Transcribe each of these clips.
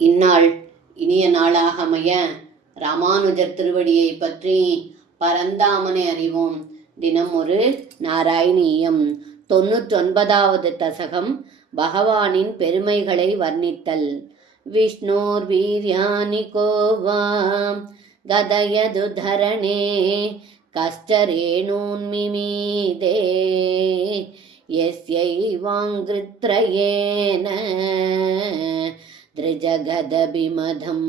இந்நாள் இனிய நாளாக அமைய ராமானுஜர் திருவடியை பற்றி பரந்தாமனை அறிவோம். தினம் ஒரு நாராயணீயம். 99வது தசகம் பகவானின் பெருமைகளை வர்ணித்தல். விஷ்ணோர் வீர்யானி கோவாம் கதயது தரணே கஷ்டரேணூன் மிமீதே யஸ்யைவாங்கிருத்ரயேன த்ரிஜகதபிமதம்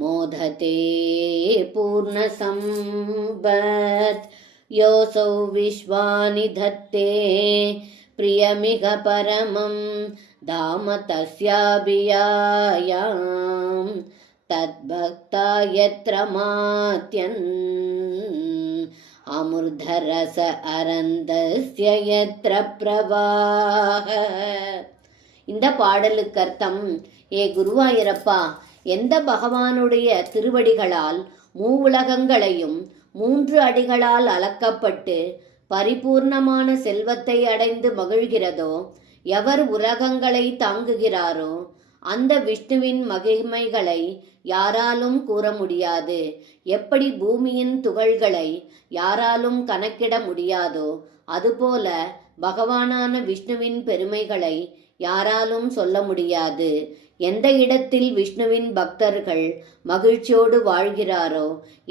மோததே பூர்ணசம்பத் யோசௌ விஸ்வானி தத்தே பிரியமிக பரமம் தாம தஸ்யாபியாயாம் தத்பக்தா யத்ர மாத்யன் அமிர்தரச அரந்தஸ்ய யத்ர பிரவாஹ. இந்த பாடலுக்கு அர்த்தம், ஏ குருவாயூரப்பா, எந்த பகவானுடைய திருவடிகளால் மூவுலகங்களையும் 3 அடிகளால் அளக்கப்பட்டு பரிபூர்ணமான செல்வத்தை அடைந்து மகிழ்கிறதோ, எவர் உலகங்களை தாங்குகிறாரோ அந்த விஷ்ணுவின் மகிமைகளை யாராலும் கூற முடியாது. எப்படி பூமியின் துகள்களை யாராலும் கணக்கிட முடியாதோ அதுபோல பகவானான விஷ்ணுவின் பெருமைகளை யாராலும் சொல்ல முடியாது. எந்த இடத்தில் விஷ்ணுவின் பக்தர்கள் மகிழ்ச்சியோடு வாழ்கிறாரோ,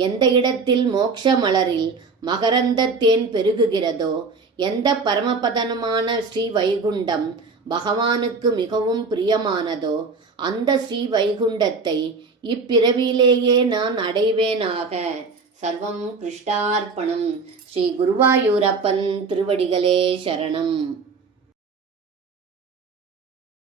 எந்த இடத்தில் மோட்ச மலரில் மகரந்த தேன் பெருகுகிறதோ, எந்த பரமபதனமான ஸ்ரீ வைகுண்டம் பகவானுக்கு மிகவும் பிரியமானதோ அந்த ஸ்ரீ வைகுண்டத்தை இப்பிறவியிலேயே நான் அடைவேனாக. சர்வம் கிருஷ்ணார்ப்பணம். ஸ்ரீ குருவாயூரப்பன் திருவடிகளே சரணம்.